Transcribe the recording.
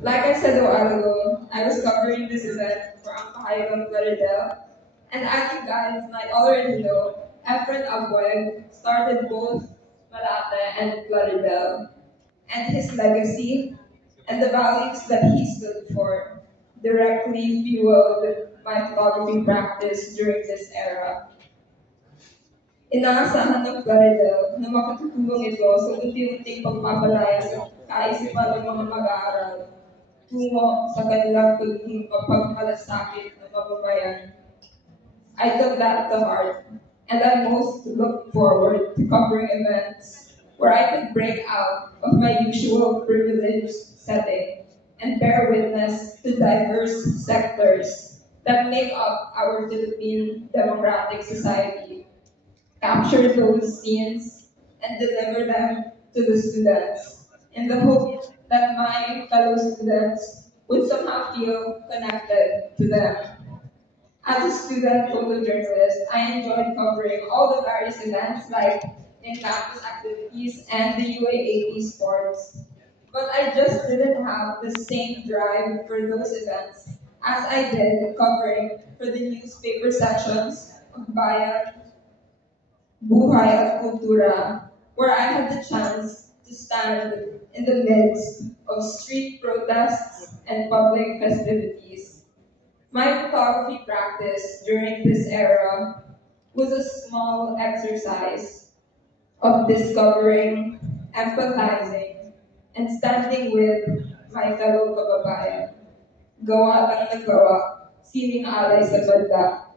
Like I said a while ago, I was covering this event for Ang Kahayag Plaridel, and as you guys might already know, Efren Abueg started both Malate and Plaridel, and his legacy and the values that he stood for directly fueled my photography practice during this era. Inaasahan ng Plaridel na makatutulong ito sa unti-unting pagpapalaya sa kaisipan ng mga mag-aaral tungo sa kanilang pagiging mapagmalasakit na mamamayan. I took that to heart, and I most look forward to covering events where I could break out of my usual privileged setting and bear witness to diverse sectors that make up our Philippine democratic society, capture those scenes, and deliver them to the students in the hope that my fellow students would somehow feel connected to them. As a student photojournalist, I enjoyed covering all the various events like in-campus activities and the UAAP sports. But I just didn't have the same drive for those events as I did covering for the newspaper sections of Bayan, Buhay at Kultura, where I had the chance to stand in the midst of street protests and public festivities. My photography practice during this era was a small exercise of discovering, empathizing, and standing with my fellow kababayan. Gawa lang ng gawa, sining alay sa banda.